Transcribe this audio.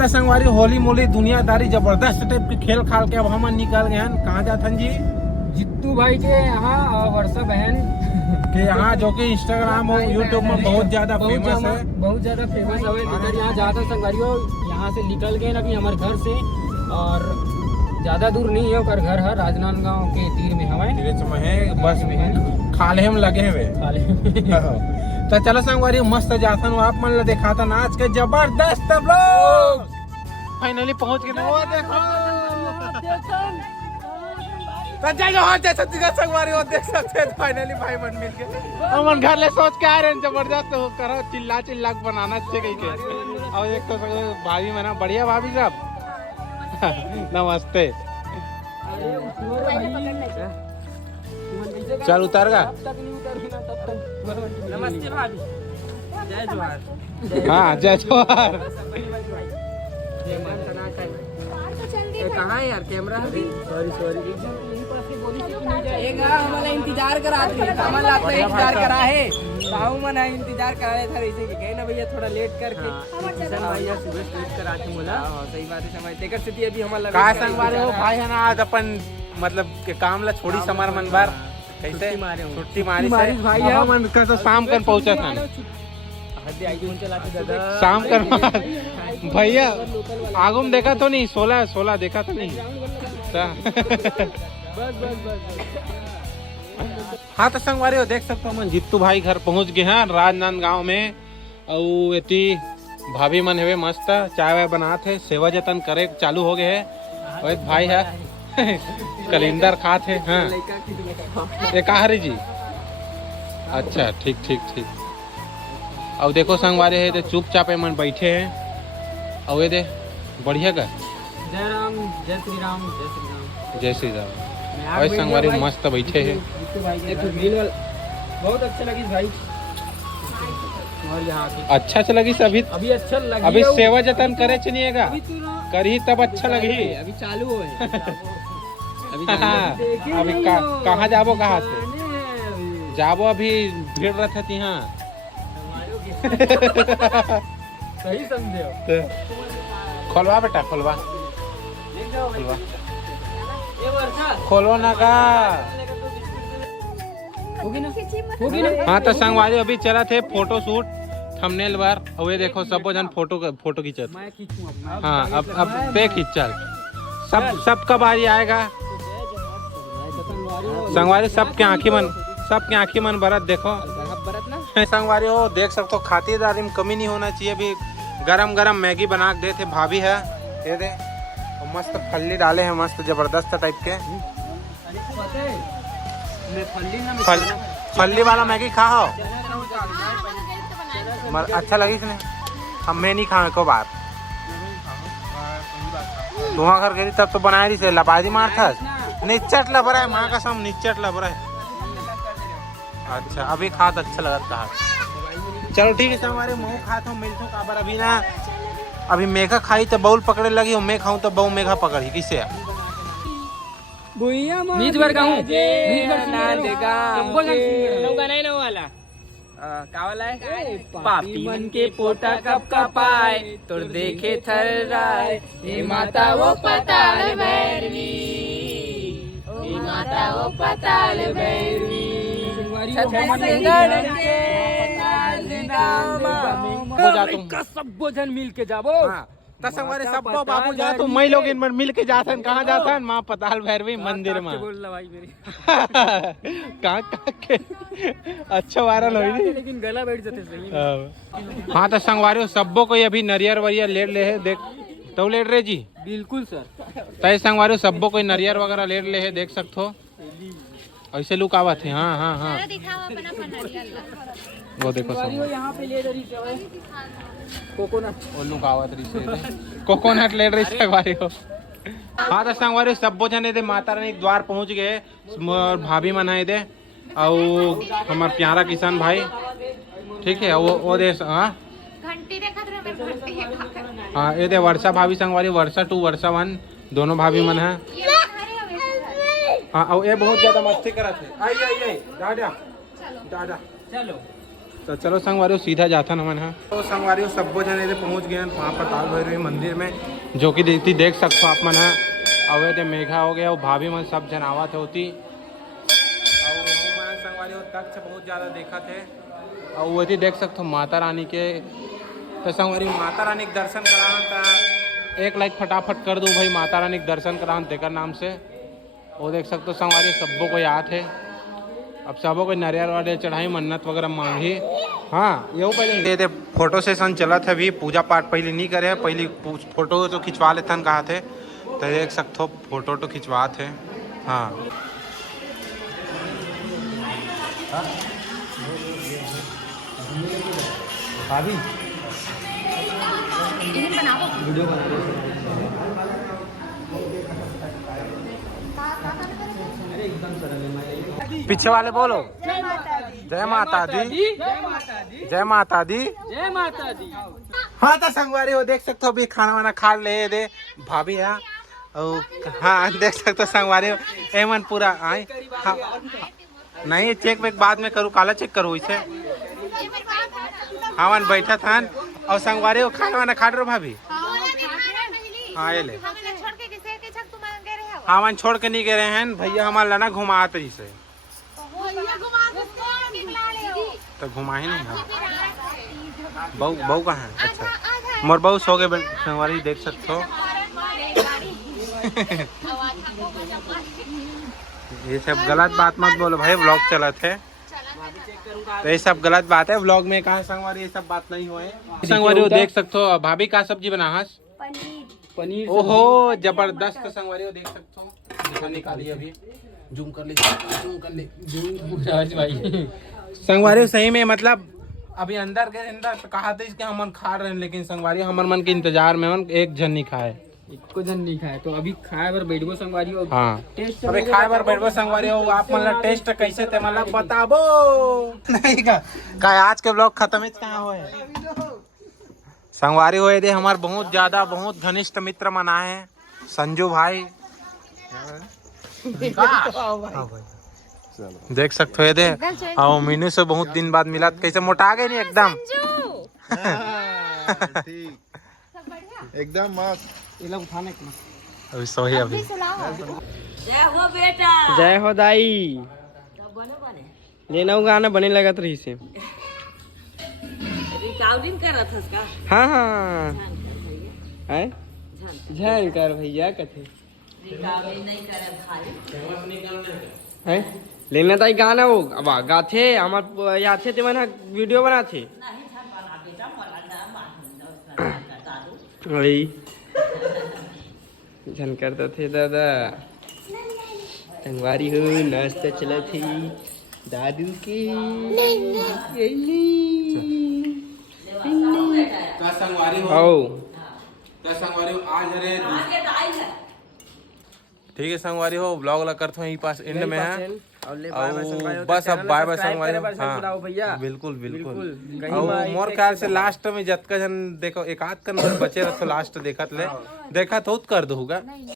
तो संगवारी होली मोली दुनियादारी जबरदस्त टाइप के खेल खाल के अब हम निकल गए हैं। कहाँ जाथन जी? जित्तू भाई के यहाँ और वर्षा बहन के यहाँ, जो कि इंस्टाग्राम और यूट्यूब में बहुत ज्यादा फेमस है। बहुत ज्यादा फेमस है। यहाँ जाता संगवारियों, यहाँ से निकल गए अभी हमारे घर से, और ज्यादा दूर नहीं है और घर है राजनांदगांव के तीर में हमारे बस में है, खाले हम लगे हुए तो चलो संगवारी मस्त जाथन आप मन ला देखा था आज के जबरदस्त ब्लॉग। फाइनली पहुंच गए। वो देखो तो जाइए वहां जैसा संगवारी हो देख सकते हैं। फाइनली भाई मन मिल गए। हम घर ले सोच के आ रहे हैं जबरदस्त हो करो चिल्ला चिल्ला बनाना चाहिए कहीं के। और एक तो भाभी मना बढ़िया भाभी साहब नमस्ते। चल उतर गा। नमस्ते भाभी, जय जोहार। हाँ जय जोहार। कहाँ है यार कैमरा? सॉरी हमारा इंतजार करा सामान लाते इंतजार करा है ताऊ मना इंतजार करा रहे था वैसे कहे ना भैया थोड़ा लेट करके भैया सुबह लेट करा के बोला। सही बात है, समझ देखकर स्थिति अभी हमारा का संगवारे हो भाई है ना आज अपन मतलब के काम ला छोड़ी समार मन बार कैसे छुट्टी मारी भाई है मन का तो शाम कर पहुंचा था शाम कर भैया आगू में देखा तो नहीं 16 देखा तो नहीं। हाँ तो संगवारी हो देख सकते हो मन जित्तू भाई घर पहुंच गए हैं राजनांदगांव में। और इतनी भाभी मन है मस्त चाय वाय बनाते सेवा जतन करे चालू हो गए है। और भाई है कैलेंडर खाते हैं। हाँ ये कहा जी? अच्छा ठीक। अब देखो संगवारी है तो चुपचाप मन बैठे हैं। और ये दे बढ़िया का जय राम जय श्री राम जय श्री राम जय श्री राम। और संगवारी मस्त बैठे हैं। बहुत अच्छा लगी भाई। और यहाँ अच्छा से लगी अभी अच्छा लगी। अभी सेवा जतन करे चलिएगा करी तब अच्छा लगी। अभी चालू हो अभी कहाँ जाबो कहाँ से जाबो? अभी भीड़ रहता थी यहाँ। सही समझे। खोलवा बेटा खोलवा खोलो ना का। होगी ना। हाँ तो संगवारी अभी चला थे फोटो शूट थंबनेल बार। और ये देखो सब जन फोटो खींचत। हाँ अब पे खींच चल सबका बारी आएगा। संगवारी सबके आंखी मन बरत देखो संगवारी हो देख सकते हो। खातिरदारी में कमी नहीं होना चाहिए। अभी गरम मैगी बना के देते भाभी है ये दे। और मस्त फल्ली डाले हैं मस्त जबरदस्त टाइप के। फल्ली वाला मैगी खाओ अच्छा लगी इसने। हम मैं नहीं खाए को बार तुहा घर गई तब तो बनाए रही से लपादी मार था निच्चट लग रहा है माँ का सम निच्चट लग रहा है। अच्छा अभी खा तो अच्छा लगा था। चलो ठीक है हमारे मुँह खाता हूँ मिलता हूँ काबर। अभी ना अभी मेघा खाई तो बाउल पकड़े लगी और मैं खाऊं तो बहु मेघा पकड़ी किसे बीच बार कहूँ कावला है पापी मन के पोटा कब का पाए तो देखे थर राय हे माता वो पताल भैरवी हे माता वो पताल भैरवी सब जन मिल के जाबो। संगवारी सबको बाबू जा तो मैं लोग इन मिल के जाथन कहाँ जाथन माँ पताल भैरवी मंदिर में। कहाँ के अच्छा वायरल हो लेकिन गला बैठ जाते सही। हाँ तो संगवारी सबको कोई अभी नरियर वरियर ले है देख तो ले रहे जी। बिल्कुल सर। तय संगवारी सबको कोई नरियर वगैरह ले है देख सकते हो। ऐसे लुक आवा थे। हाँ वो देखो यहाँ पे ले रही कोकोनट वो लुक आवा से कोकोनट ले रही संगवारी हो। हाँ तो संगवारी सबो जने दे माता रानी द्वार पहुँच गए। भाभी मनाए दे और हमारे प्यारा किसान भाई ठीक है वो दे। हाँ ये दे वर्षा भाभी संगवारी वर्षा 2 वर्षा 1 दोनों भाभी मन है। हाँ और ये बहुत ज्यादा मस्ती करत है। आई दादा चलो तो चलो संगवारियों सीधा जाता न मन है। तो संगवारियों सब्बो जने पहुँच गए वहाँ पर ताल भैरवी मंदिर में, जो कि देख सकते हो आप मन है। अवे थे मेघा हो गया, वो भाभी मन सब जन आवत होती और संगवारियों तक से बहुत ज़्यादा देखा थे। और वो देख सकते हो माता रानी के। तो संगवारी माता रानी के दर्शन करान था, एक लाइक फटाफट कर दूँ भाई माता रानी के दर्शन करान तेकर नाम से। वो देख सकते हो संगवारी सबको को याद है। अब सबों को नारियल वाले चढ़ाई, मन्नत वगैरह मांगी। हाँ ये पहले दे फोटो सेशन चला था, अभी पूजा पाठ पहले नहीं करे, पहले फोटो तो खिंचवा लेते हैं कहा थे। तो देख सकते हो फोटो तो खिंचवा थे। हाँ भाभी वीडियो बना पीछे वाले बोलो जय माता दी, जय माता दी, जय माता दी, जय माता दी, जय माता दी। हाँ तो संगवारी हो देख सकते हो अभी खाना वाना खा ले दे भाभी है। और हाँ देख सकते हो संगवारी हो एमन पूरा आए। हाँ नहीं चेक वेक बाद में करूँ, काला चेक करूँ इसे। हाँ मन बैठा था और संगवारी हो खाना वाना खा रहे हो भाभी। हाँ ये ले हाँ मन छोड़ के नहीं गए हैं भैया, हमारा लना घुमाते इसे तो घुमा ही नहीं। हाँ बहू बहू कहाँ है? अच्छा मोर बहू सो गए संगवारी देख सकते हो। ये सब गलत बात मत बोलो भाई, व्लॉग चला थे तो ये सब गलत बात है। व्लॉग में कहा संगवारी ये सब बात नहीं हुए। संगवारी देख सकते हो भाभी का सब्जी बना है पनीर। ओहो जबरदस्त संगवारी देख सकते हो, निकालिए अभी जूम कर ले भाई। संगवारी सही में मतलब अभी अंदर गए अंदर तो कहा था इसके हम खा रहे हैं, लेकिन संगवारी हमारे मन के इंतजार में मन एक जन नहीं खाए, को जन नहीं खाए तो अभी खाए बर बैठबो संगवारी हो। हाँ टेस्ट अभी खाए बर बैठबो संगवारी हो। आप मतलब टेस्ट कैसे थे मतलब बताबो नहीं का आज के ब्लॉग खत्म है कहाँ हुए संगवारी हुए दे हमारे बहुत ज्यादा बहुत घनिष्ठ मित्र मना है संजू भाई। देख सकते हो दे और मीनू से बहुत दिन बाद मिला, कैसे मोटा गए नहीं एकदम एकदम मस्त। ये लोग उठाने अभी सोही अभी जय हो बेटा, जय हो दाई। लेना गाना बने लगा रही से। रिकॉर्डिंग कर रहा था उसका। हाँ हाँ है झन कर भैया कथे रिकॉर्डिंग नहीं करे भाई। है लेना ताई गाना वो अब गाथे हमार याद थे मन वीडियो बना थे नहीं झन बना बेटा मोला दादू। वही झन करते थे दादा। संगवारी हो नाश्ता चला थी दादू की। संगवारी हो संगवारी हो आज रे ठीक है संगवारी हो ब्लॉग ला करते हैं पास एंड में है और बस अब बाय बाय संगवारी हो। हाँ भैया बिल्कुल बिल्कुल और मोर ख्याल से लास्ट में जत का जन देखो एक आध का नंबर बचे रहो लास्ट देखत ले देखा तो कर दूंगा।